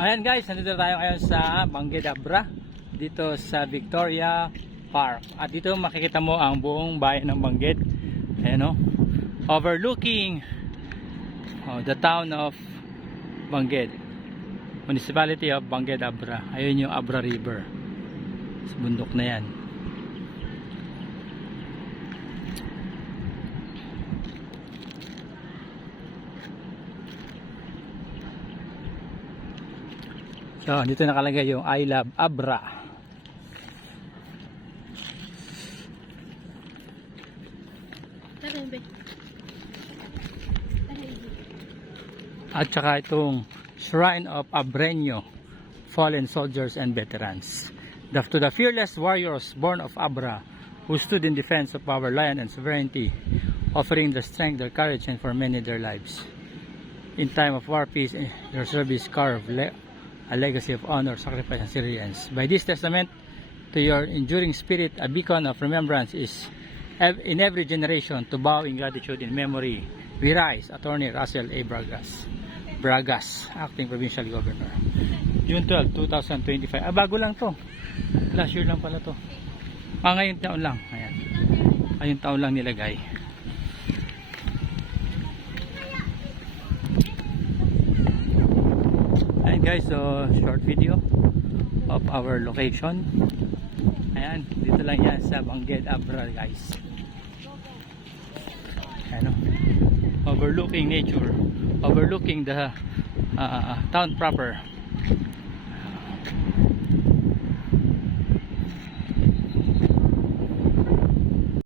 Ayan guys, nandito tayo ngayon sa Bangged Abra, dito sa Victoria Park. At dito makikita mo ang buong bayan ng Bangged. Ayan o, overlooking the town of Bangged, municipality of Bangged Abra. Ayun yung Abra River sa bundok na yan. So, dito nakalagay yung I love Abra. At saka itong Shrine of Abreño, Fallen Soldiers and Veterans. To the fearless warriors born of Abra, who stood in defense of our land and sovereignty, offering their strength, their courage, and for many their lives. In time of war, peace, your service carved a legacy of honor, sacrifice, and resilience. By this testament to your enduring spirit, a beacon of remembrance is in every generation to bow in gratitude in memory. We rise, Attorney Russell A. Bragas, Acting Provincial Governor. June 12, 2025. Bago lang to. Last year lang pala to. Ngayon taon lang. Ayan. Ngayong taon lang nilagay. Ayan guys, so short video of our location. Ayan, dito lang yan sa Bangged Abra guys. Ayan, overlooking nature, overlooking the town proper.